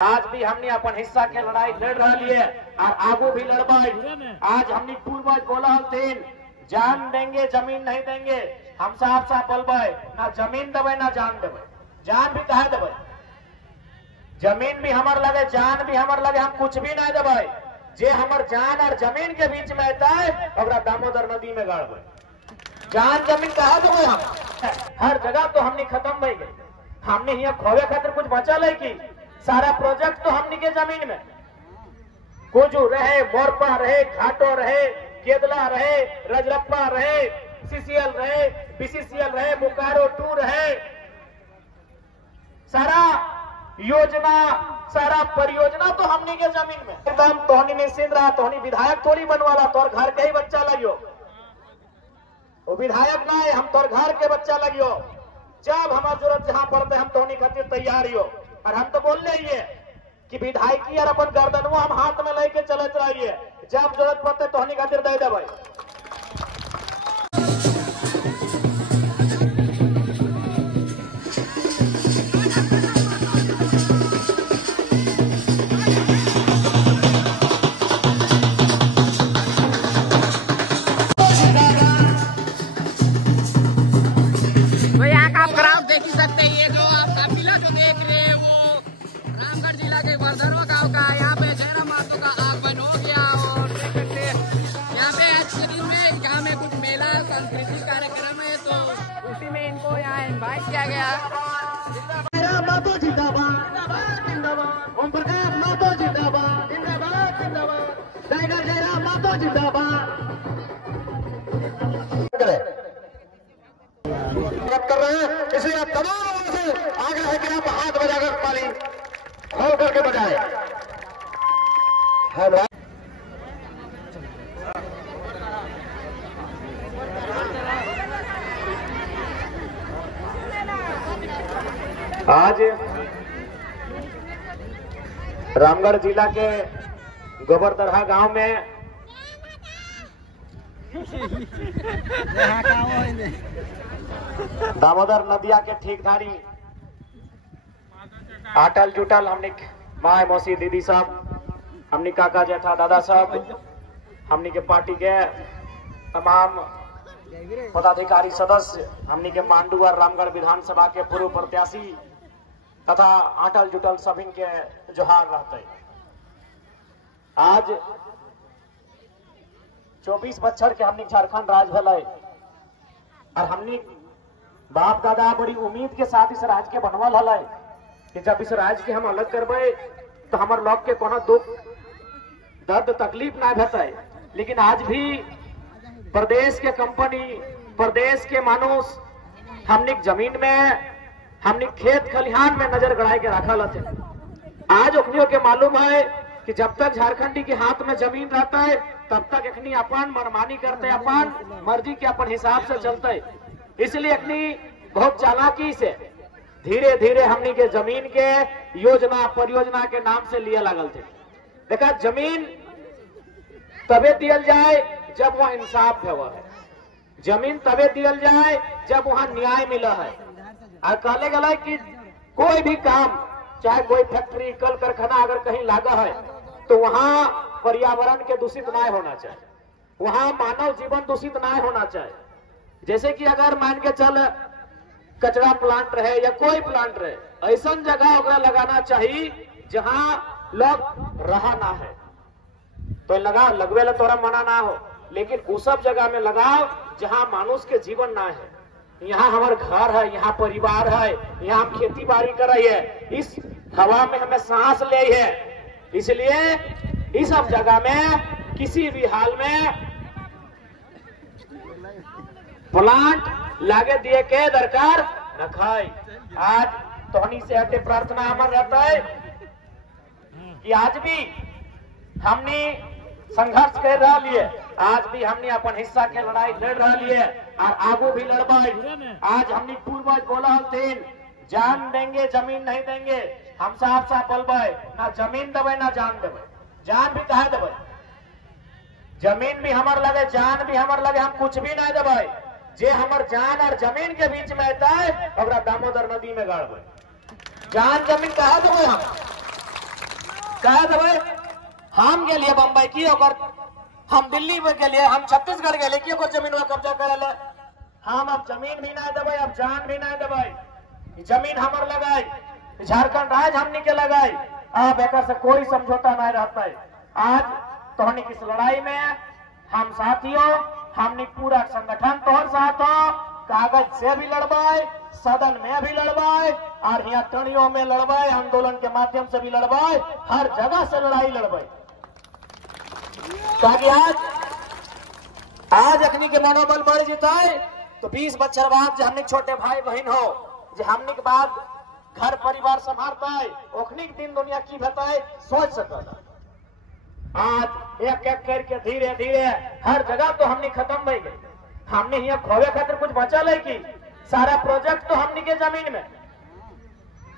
आज भी हमने अपन हिस्सा के लड़ाई लड़ रही है और आगू भी लड़बाई। आज हमने पूर्वज बोला हथिन जान देंगे जमीन नहीं देंगे। हम साफ साफ बोलबे ना जमीन देवे ना जान देवे। जान भी कहे देवे, जमीन भी हमार लगे जान भी हमार लगे, हम कुछ भी नहीं देवे। जे हमार जान और जमीन के बीच में आता है ओकरा दामोदर नदी में गाड़बे। जान जमीन कहे देवे हम हर जगह तो हमने खत्म भई गई। हमने यहाँ खोवे खातिर कुछ बचल है कि सारा प्रोजेक्ट तो हमनी के जमीन में कोजू रहे, मोरपा रहे, घाटो रहे, केदला रहे, रजरप्पा रहे, सीसीएल रहे, बीसीसीएल रहे, बोकारो 2 रहे। सारा योजना सारा परियोजना तो हमनी के जमीन में। एकदम तोहनी निश्चिंत रहा, तोहनी विधायक थोड़ी बनवाला, तोर घर के ही बच्चा लगियो। वो विधायक ना है, हम तोर घर के बच्चा लगियो। जब हमार जरूरत जहां पड़ते हम तोहनी खातिर तैयार हो। और हम तो बोल रही है कि विधायकी और अपन गर्दनवा हम हाथ में लेके चलत रहिए, जब जरूरत पड़ते तो हनी खातिर दे देवे। तो यहाँ का आप ग्राउंड देख ही सकते हैं। ये जो आप काफिला जो देख रहे हैं वो रामगढ़ जिला के वर्धनवा गांव का। यहाँ पे जयराम महतो का आगमन हो गया और देख सकते हैं यहाँ पे एक्चुअली में गाँव में कुछ मेला सांस्कृतिक कार्यक्रम है, तो उसी में इनको यहाँ इन्वाइट किया गया। जयराम महतो जिंदाबाद, ओम प्रकाश महतो जिंदाबाद, टाइगर जयराम महतो जिंदाबाद। कर रहे हैं इसलिए आप तमाम लोगों से आग्रह है कि आप हाथ बजाकर ताली खोल करके बजाए। आज रामगढ़ जिला के गोबरदरहा गांव में दामोदर नदिया के ठीक धारी आटल जुटल हमने माए मौसी दीदी साहब, हमने काका जेठा दादा साहब, हमने के पार्टी के तमाम पदाधिकारी सदस्य, हमने के मांडू और रामगढ़ विधानसभा के पूर्व प्रत्याशी तथा आटल जुटल सभी के जोहार रहते। आज 24 बच्चर के हमने झारखंड राज भल और हमने बाप दादा बड़ी उम्मीद के साथ इस राज्य के बनवल हल कि जब इस राज्य के हम अलग करबे तो हमारे लोग के कोनो दुख दर्द तकलीफ ना भेटे। लेकिन आज भी प्रदेश के कंपनी, प्रदेश के मानुष हमने जमीन में, हमने खेत खलिहान में नजर गड़ाई के रखल थे। आज अखनियों के मालूम है कि जब तक झारखंडी के हाथ में जमीन रहता है तब तक अखनी अपन मनमानी करते, अपन मर्जी के अपन हिसाब से चलते। इसलिए अपनी बहुत चालाकी से धीरे धीरे हमनी के जमीन के योजना परियोजना के नाम से लिए लागल थे। देखा जमीन तबे दियल जाए जब वह इंसाफ है, वह है जमीन तबे दियल जाए जब वहां न्याय मिला है। और कहले गला कि कोई भी काम, चाहे कोई फैक्ट्री कल कारखाना अगर कहीं लागा है तो वहां पर्यावरण के दूषित ना होना चाहिए, वहां मानव जीवन दूषित ना होना चाहिए। जैसे कि अगर मान के चल कचरा प्लांट रहे या कोई प्लांट रहे, ऐसा जगह ओकरा लगाना चाहिए जहां लोग रहा ना है तो लगा लगवे ला तोरा मना ना हो, लेकिन उस सब जगह में लगाओ जहां मानुष के जीवन ना है। यहाँ हमारे घर है, यहाँ परिवार है, यहाँ हम खेती बाड़ी कर रही है, इस हवा में हमें सांस ले है। इसलिए इस सब जगह में किसी भी हाल में प्लांट लागे दिए के दरकार रखाई। आज तोहनी से हटे प्रार्थना हमार रहता है कि आज भी हमने संघर्ष कर रही है, आज भी हमने अपन हिस्सा के लड़ाई लड़ रही है और आगू भी लड़बाई। आज हमने पूर्वज बोला हथिन जान देंगे जमीन नहीं देंगे। हम साफ साफ बोलबे ना जमीन देवे ना जान देवे। जान भी कहे देवे, जमीन भी हमार लगे जान भी हमार लगे, हम कुछ भी नहीं देवे। जे हमार जान और जमीन के बीच में आता है ओकरा दामोदर नदी में गाड़बे। जान जमीन कहा देवे हम कह देवे हम गेलिए बम्बई की ओकर, हम दिल्ली में गेलिए, हम छत्तीसगढ़ गेलिए की ओकर जमीन कब्जा करे ले। हम अब जमीन भी ना देवे, अब जान भी ना देवे। जमीन हमर लगाई, झारखंड राज्य हमनी के लगाई। अब एक से कोई समझौता नहीं रहता है। आज तोहनी किस लड़ाई में हम साथियों, हमनी पूरा संगठन तोहर साथ हो। कागज से भी लड़वाए, सदन में भी लड़वाए, और यहाँ टणियों में लड़वाए, आंदोलन के माध्यम से भी लड़वाए, हर जगह से लड़ाई लड़वाए। ताकि आज अखनी के मनोबल बढ़ जिताए तो 20 बच्चर बाद जो हमने छोटे भाई बहन हो, जो हमने के बाद घर परिवार संभालता है, ओखनी के दिन दुनिया की बताए सोच सकता। आज एक एक करके धीरे धीरे हर जगह तो हमने खत्म हो गई। हमने यहाँ खोवे खातिर कुछ बचा ले की, सारा प्रोजेक्ट तो हमने के जमीन में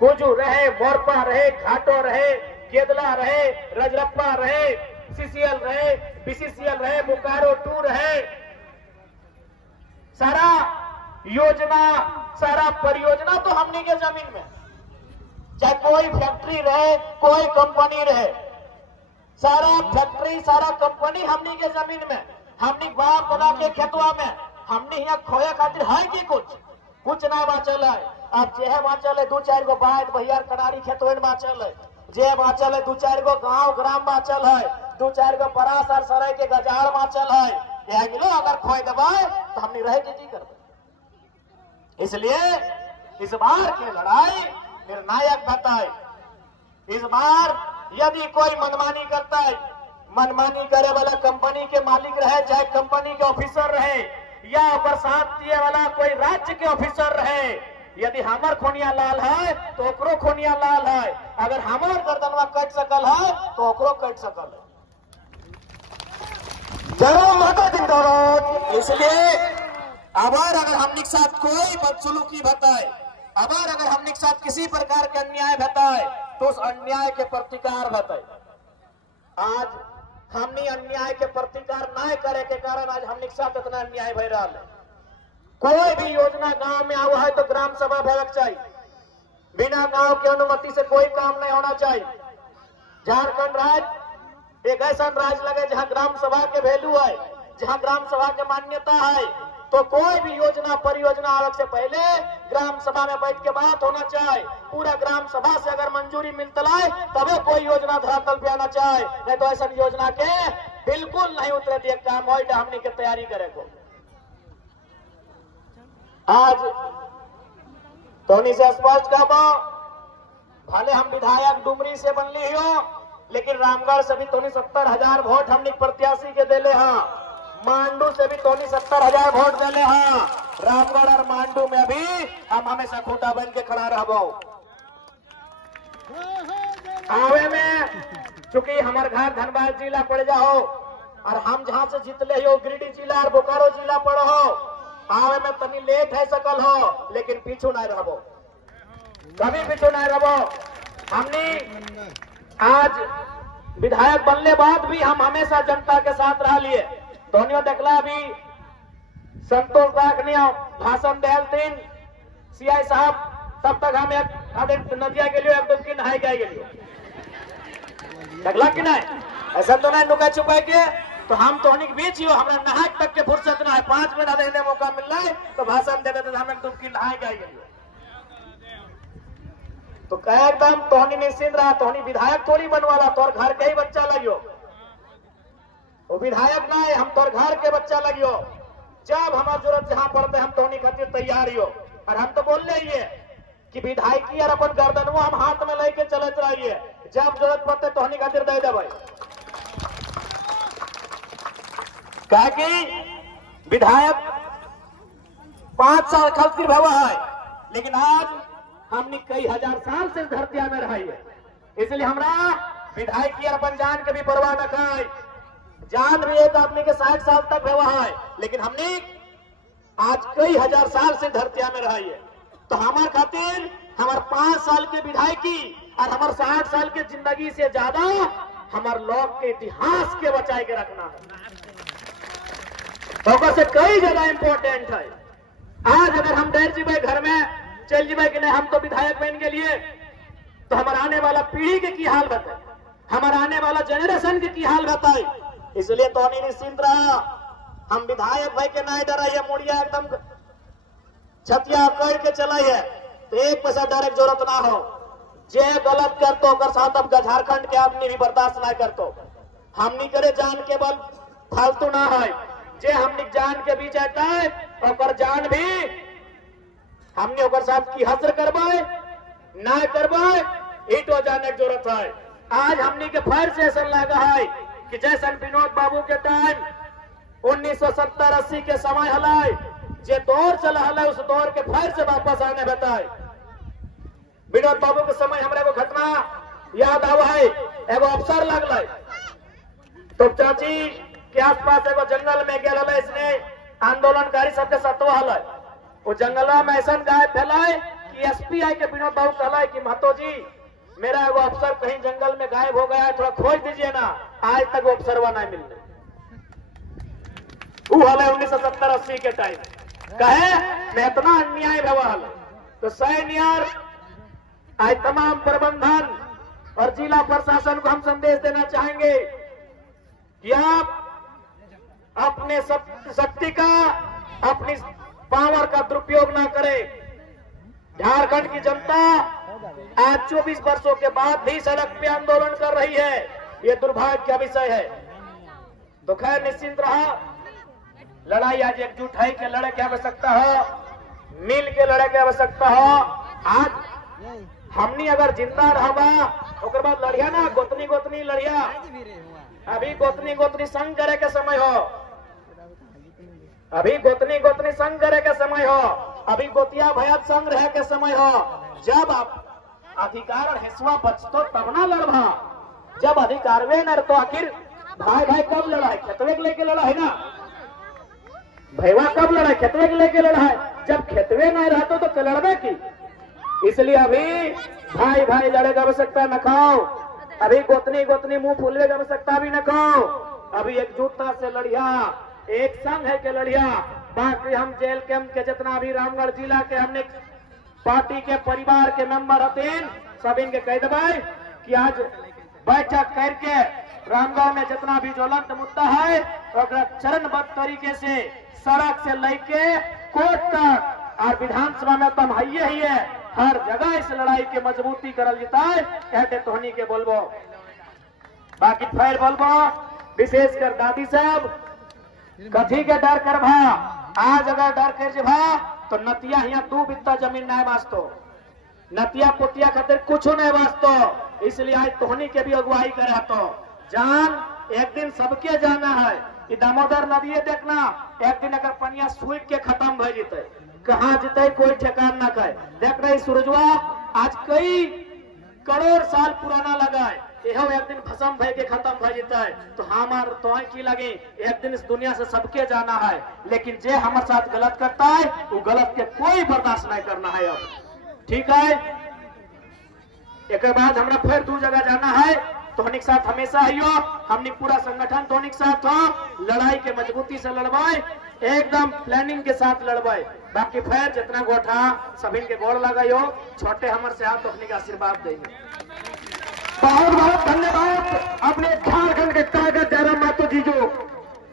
कोजू रहे, मोरपा रहे, घाटो रहे, केदला रहे, रजरप्पा रहे, सीसीएल रहे, बीसीसीएल रहे, बोकारो 2 रहे, सारा योजना, सारा परियोजना तो हमने के जमीन में। चाहे कोई फैक्ट्री रहे, कोई कंपनी रहे, सारा फैक्ट्री, सारा कंपनी हमने के जमीन में। हमने बाप बना के खेतवा में हमने यहाँ खोया खातिर है कि कुछ ना बाचल है। अब जे बाचल है 2-4 गो बात भैया कनारी खेतवन बाचल है, जे बाचल है 2-4 गो गांव ग्राम बाचल है, 2-4 गो परासर सराय के गजाड़ बाचल है। यह गिलो अगर खोए दबाए तो हमने रहे की करते। इसलिए इस बार की लड़ाई निर्णायक बताए। इस बार यदि कोई मनमानी करता है, मनमानी करे वाला कंपनी के मालिक रहे, चाहे कंपनी के ऑफिसर रहे, या बरसात दिए वाला कोई राज्य के ऑफिसर रहे, यदि हमार खोनिया लाल है तो ओकरो खोनिया लाल है। अगर हमार गर्दनवा कट सकल है तो ओकरो कट सकल है। जरूर माता जिंदाबाद। इसलिए अगर हमने के साथ कोई बदसलूकी बताए, अगर हमने के साथ किसी प्रकार का अन्याय बताए तो उस अन्याय के प्रतिकार बताए। आज हमने अन्याय के प्रतिकार न करे के कारण आज हमने के साथ इतना अन्याय भय रहा है। कोई भी योजना गांव में आवा है तो ग्राम सभा भरक चाहिए, बिना गांव की अनुमति से कोई काम नहीं होना चाहिए। झारखंड राज्य एक ऐसा राज्य लगे जहां ग्राम सभा के वैल्यू है, जहां ग्राम सभा के मान्यता है, तो कोई भी योजना परियोजना आवे से पहले ग्राम सभा में बैठ के बात होना चाहिए। पूरा ग्राम सभा से अगर मंजूरी मिलता है तबे कोई योजना धरातल पे आना चाहिए, नहीं तो ऐसा योजना के बिल्कुल नहीं उतरे दिए काम हो। हमने की तैयारी करे को आज तोनी से स्पष्ट कहो, भले हम विधायक डुमरी से बनली हो, लेकिन रामगढ़ से भी तोनी 70,000 वोट हमने प्रत्याशी के देले हाँ, मांडू से भी तोनी 70,000 वोट देले हाँ। रामगढ़ और मांडू में भी हम हमेशा खोटा बन के खड़ा रहबो। आवे में चूंकि हमार घर धनबाद जिला पड़ जाओ और हम जहां से जीतले हो गिरिडीह जिला और बोकारो जिला पड़ हो, आवे में तनी लेट है सकल हो, लेकिन पीछू नहीं रहबो, कभी पीछू नहीं रहबो। हमने आज विधायक बनने बाद भी हम हमेशा जनता के साथ रह लिए। तोनियो देखला अभी संतोष दाखनिया भाषण देलतीन सीआई साहब, तब तक हम एक नदिया के लिए एक डुबकी नहाई गए देखला कि नहीं। ऐसा तो नहीं नुका चुका के तो हम तोहनी के बीच ही हो, हमारे नहाए तक के फुर्सत ना है। 5 मिनट देने मौका मिल रहा है तो भाषण दे देते हम एक डुबकी नहाई गए। तो कह एकदम तोहनी निश्चिंत रहा, तोहनी विधायक थोड़ी बनवाला, तोर घर के ही बच्चा लगियो, वो विधायक ना है, हम तोर घर के बच्चा लगियो। जब हमारी जरूरत जहां पड़ते हम तोहनी खातिर तैयार हो। और हम तो बोल रही है कि विधायकी और अपन गर्दनवा हम हाथ में लेके चलत रहिए, जब जरूरत पड़ते तोहनी खातिर दे दे भाई। कहा कि विधायक 5 साल खातिर भवा है, लेकिन आज हमने कई हजार साल से धरतिया में रही है। इसलिए हमरा विधायकी और अपन जान के भी परवाह न खाए। जान भी एक आदमी के 60 साल तक हुआ है, लेकिन हमने आज कई हजार साल से धरतिया में रही है। तो हमारे खातिर हमारे 5 साल के विधायकी और हमारे 60 साल के जिंदगी से ज्यादा हमारे लोग के इतिहास के बचाए के रखना है। तो से कई जगह इंपॉर्टेंट है। आज अगर हम डर जीवे घर में चल जीवे कि नहीं हम तो विधायक बन के लिए, तो हमारे आने वाला पीढ़ी के की हाल बताए। हमारा आने वाला जनरेशन के की हाल बताए। इसलिए तो निश्चिंत रहा, हम विधायक भाई के ना डरा, ये मुड़िया एकदम छतिया कर के चलाई है, तो एक पैसा डरे की जरूरत ना हो। जे गलत कर तो साथ अब झारखंड के आदमी भी बर्दाश्त ना कर तो हमनी करे जान के बल फालतू ना है। जे हमनी जान के बीच आता है और जान भी हमने ओकर साथ की हसर करवाए ना करवाए इटो जाने की जरूरत है। आज हमनी के फिर से ऐसा लगा है कि जैसन विनोद बाबू के टाइम 1970-80 के समय हलाय जे दौर चला हला, उस दौर के फिर से वापस आने बताए। विनोद बाबू के समय हमारे को घटना याद आवा है, एगो अवसर लगल तो चाची के आसपास एगो जंगल में गया, इसने आंदोलनकारी सबके सत्वा हल, वो जंगल में ऐसा गाय फैलाए कि एसपी के विनोद बाबू कहला कि महतो जी मेरा एगो अफसर कहीं जंगल में गायब हो गया है, थोड़ा खोज दीजिए ना। आज तक वो अफसरवा नहीं मिल रही। वो हल 1970-80 के टाइम कहे मैं इतना अन्याय भवा हल। तो सैनियर आज तमाम प्रबंधन और जिला प्रशासन को हम संदेश देना चाहेंगे कि आप अपने शक्ति का, अपनी पावर का दुरुपयोग ना करें। झारखंड की जनता आज 24 वर्षों के बाद भी सड़क पे आंदोलन कर रही है, ये दुर्भाग्य का विषय है। तो खैर निश्चिंत रहा, लड़ाई आज एकजुट है कि लड़े की आवश्यकता हो, मिल के लड़े की आवश्यकता हो। आज हमनी अगर जिंदा रहबा ओकर बाद लड़िया ना, गोतनी गोतनी लड़िया, अभी गोतनी गोतनी संग करे के समय हो, अभी गोतनी गोतनी संग करे के समय हो, अभी गोतिया भैया संग रहे के समय हो। जब आप अधिकार और हिस्सा बचतो तब ना लड़बा, जब अधिकार वे न तो आखिर भाई भाई कब लड़ा है? खेतवे के लेके लड़ा है ना, भैया कब लड़ा है? खेतवे के लेके लड़ा है। जब खेतवे नहीं रहते तो लड़बे की। इसलिए अभी भाई भाई लड़े की आवश्यकता न खाओ, अभी गोतनी गोतनी मुंह फूलने की आवश्यकता भी न खाओ। अभी एकजुटता से लड़िया, एक संघ है के लड़िया। बाकी हम जेल कैंप के जितना भी रामगढ़ जिला के हमने पार्टी के परिवार के मेंबर होते सब इनके कह दबाए कि आज बैठक करके रामगढ़ में जितना भी ज्वलंत मुद्दा है चरणबद्ध तरीके से सड़क से लेके कोर्ट तक और विधानसभा में तो हम ही है, हर जगह इस लड़ाई के मजबूती करल जीता है। कहते तोहनी के बोलबो, बाकी फिर बोलबो विशेषकर दादी साहब कथी के डर कर भा। आज अगर डर कर जे भा तो नतिया यहाँ 2 बित्ता जमीन नहीं वास्तो, नतिया पुतिया खातिर कुछ नहीं वास्तो। इसलिए आज तोहनी के भी अगुवाई करे तो जान एक दिन सबके जाना है। ये दामोदर नदी देखना, एक दिन अगर पनिया सूख के खत्म भय जीते, कहाँ जीते कोई ठेकान ना कहे। देख रहे सूरजवा आज कई करोड़ साल पुराना लगा है, यह एक दिन भस्म भय के खत्म भय जीता है। तो हमार तो की लगे एक दिन इस दुनिया से सबके जाना है, लेकिन जे हमारे साथ गलत करता है वो गलत के कोई बर्दाश्त नहीं करना है। अब ठीक है, एक बाद हमरा फिर 2 जगह जाना है। तोहनी के साथ हमेशा आइयो, हमने पूरा संगठन तोहनी के साथ हो, लड़ाई के मजबूती से लड़वाए, एकदम प्लानिंग के साथ लड़वाए। बाकी फिर जितना गोठा सभी के गोड़ लगाइयो, छोटे हमारे से हाथ तोहनी का आशीर्वाद देंगे। बहुत बहुत धन्यवाद अपने झारखंड के कागज जयराम महतो जी जो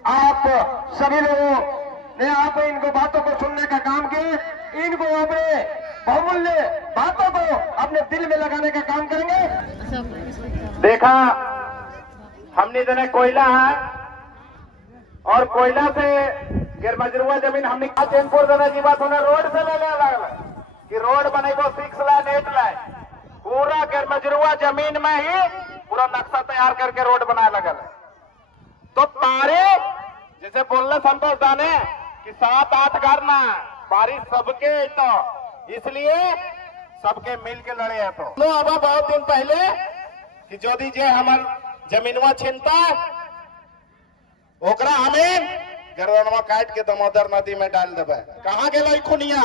आप सभी लोगों ने आप इनको बातों को सुनने का काम किए, इनको अपने बहुमूल्य बातों को अपने दिल में लगाने का काम करेंगे। देखा हमने जने कोयला है और कोयला से गिरमजरुआ जमीन हमने चैनपुर देने की बात होने रोड से लेने लगा कि रोड बने को 6 लाइन 8 लाइन पूरा गिरमजरुआ जमीन में ही पूरा नक्शा तैयार करके रोड बनाए लगल है। तो तारे जैसे बोलने संतोष दाने कि 7-8 घर ना बारिश सबके, तो इसलिए सबके मिल के लड़े है। तो अब बहुत दिन पहले कि जो दीजिए हमार जमीनवा छिनता ओकरा हमें गर्दनवा काट के दामोदर नदी में डाल देवे। कहाँ गेल खुनिया?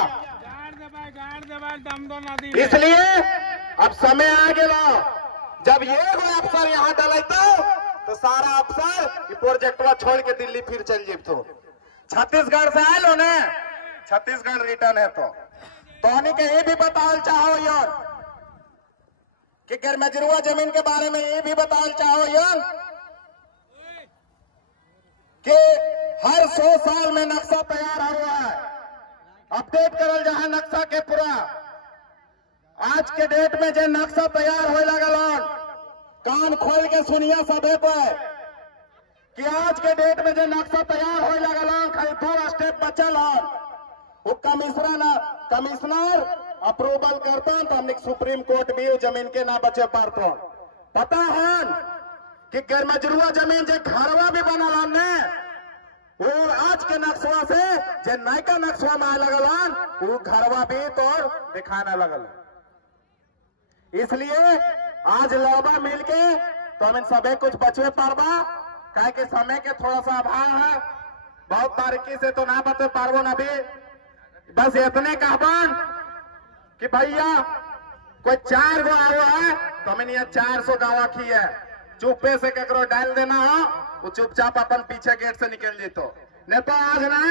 इसलिए अब समय आ गया जब ये अफसर यहाँ डलता तो सारा अफसर प्रोजेक्टवा छोड़ के दिल्ली फिर चल जीतो। छत्तीसगढ़ से आये लो ने, छत्तीसगढ़ रिटर्न है। तो तोहनी के ये भी बताओ चाहो यार कि गैरमजरूआ जमीन के बारे में ये भी बताना चाहो यंग कि हर 100 साल में नक्शा तैयार हुआ है, अपडेट करल जहां नक्शा के पूरा। आज के डेट में जो नक्शा तैयार हो लगल, कान खोल के सुनिए सबे पर कि आज के डेट में जो नक्शा तैयार हो लगल, खाली 2 स्टेप बचल है। वो कमिश्नर अप्रूवल करता तो हमने सुप्रीम कोर्ट भी वो जमीन के ना बचे पारतो। पता है कि गैरमजरूआ जमीन जो घरवा भी बनल हमने वो आज के नक्शा से जो नयका नक्शा में लगल वो घरवा भी तो दिखाने लगल। इसलिए आज लौबा मिलके तो हम सबे कुछ बचवे पारबा, कहे कि समय के थोड़ा सा अभाव है, बहुत बारीकी से तो ना बचे पारबो ना भी। बस इतने कहबन कि भैया कोई 4 गो आवा है तो हमें यहाँ 400 गावा की है, चुप्पे से ककरो डाल देना हो, वो चुपचाप अपन पीछे गेट से निकल जेतो। नहीं तो आज ना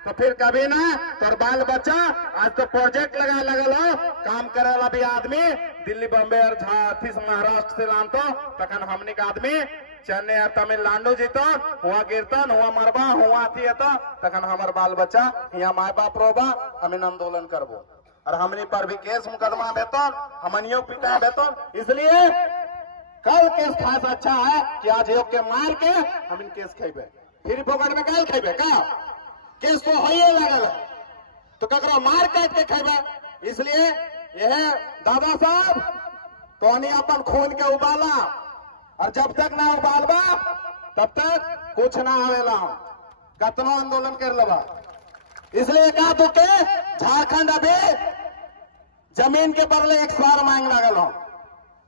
तो फिर कभी ना तोर बाल बच्चा आज तो प्रोजेक्ट लगा लगल हो, काम करे वाला भी आदमी दिल्ली बॉम्बे और झारखंड महाराष्ट्र से लानतो, तखन हमने का आदमी चेन्नई और तमिलनाडु जीतो, हुआ कीर्तन हुआ मरबा हुआ थी तखन हमार बाल बच्चा यहाँ माए बाप रोबा, हमें आंदोलन करबो और हमने पर भी केस मुकदमा देतो, हमनियों पिटा देतो। इसलिए कल केस खास अच्छा है कि आज योग के मार के हम इन केस खेबे, फिर पकड़ में कल खेबे का केस तो होइए लगल है तो ककरो मार काट के खेबे। इसलिए यह दादा साहब तो अपन खून के उबाला, और जब तक ना उबालबा तब तक कुछ ना आवेला, कतनो आंदोलन कर लेबा। इसलिए कहा तो के झारखंड अभी जमीन के बदले 100 मांग लगल हो,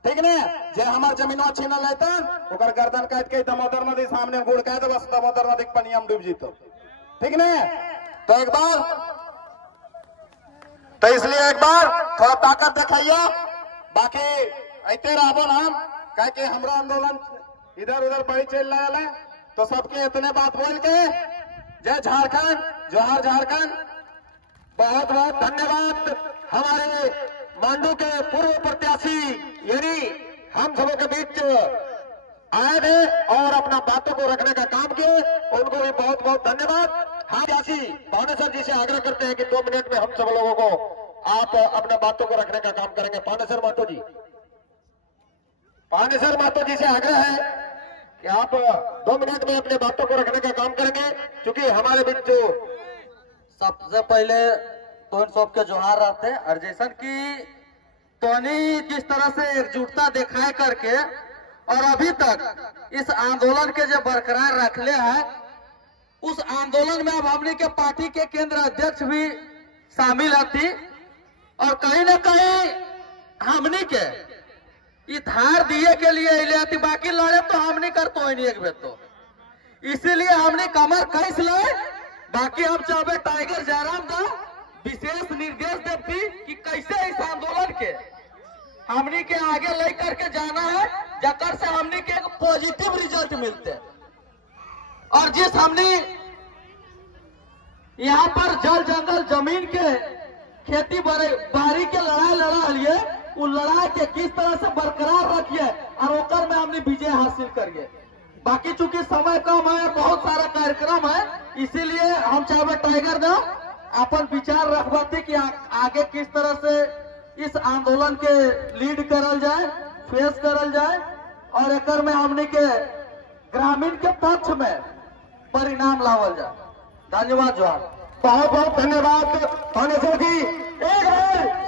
ठीक ने जे हमार जमीनवा छीन लेता ओकर गर्दन काट के दामोदर नदी सामने गुड़ कह दे, बस दामोदर नदी के पनिया में डूब जीतो, ठीक ने। तो एक बार तो इसलिए एक बार थोड़ा ताकत दिखाइए, बाकी ऐते रहबो ना हम, कह के हमारा आंदोलन इधर उधर बढ़ी चल रहा है। तो सबके इतने बात बोल के जय झारखंड, जोहार झारखंड, बहुत बहुत धन्यवाद। हमारे मांडू के पूर्व प्रत्याशी यानी हम सबों के बीच आए थे और अपना बातों को रखने का काम किए, उनको भी बहुत बहुत धन्यवाद। हाँ प्रत्याशी पानेसर जी से आग्रह करते हैं कि 2 मिनट में हम सब लोगों को आप अपना बातों को रखने का काम करेंगे। पानेसर महतो जी, पानेसर महतो जी से आग्रह है कि आप 2 मिनट में अपने बातों को रखने का काम करेंगे, क्योंकि हमारे बीच जो सबसे पहले तो इन सबके जोहार रहते हैं। और जैसा कि टोनी जिस तरह से एकजुटता दिखाए करके और अभी तक इस आंदोलन के जो बरकरार रखले है, उस आंदोलन में अब हमने के पार्टी के केंद्र अध्यक्ष भी शामिल थी, और कहीं न कहीं हमने के धार दिए के लिए ले थी, बाकी लड़े तो हमने कर तो नहीं एक बेर तो, इसीलिए हमने कमर कैस ले। बाकी हम चाहे टाइगर जयराम का विशेष निर्देश देती कि कैसे इस आंदोलन के हमने के आगे ले करके जाना है, जकर से हमने के एक पॉजिटिव रिजल्ट मिलते। और जिस हमने यहाँ पर जल जंगल जमीन के खेती बाड़ी के लड़ाई लड़ा लिए, वो लड़ाई के किस तरह से बरकरार रखिए और ओकर में हमने विजय हासिल करिए। बाकी चूंकि समय कम है, बहुत सारा कार्यक्रम है, इसीलिए हम चाहे टाइगर ना अपन विचार रखवाते कि आगे किस तरह से इस आंदोलन के लीड करल जाए, फेस करल जाए, और एकर में हमने के ग्रामीण के पक्ष में परिणाम लावल जाए। धन्यवाद जोहार, बहुत बहुत धन्यवाद पानेसर जी। एक बार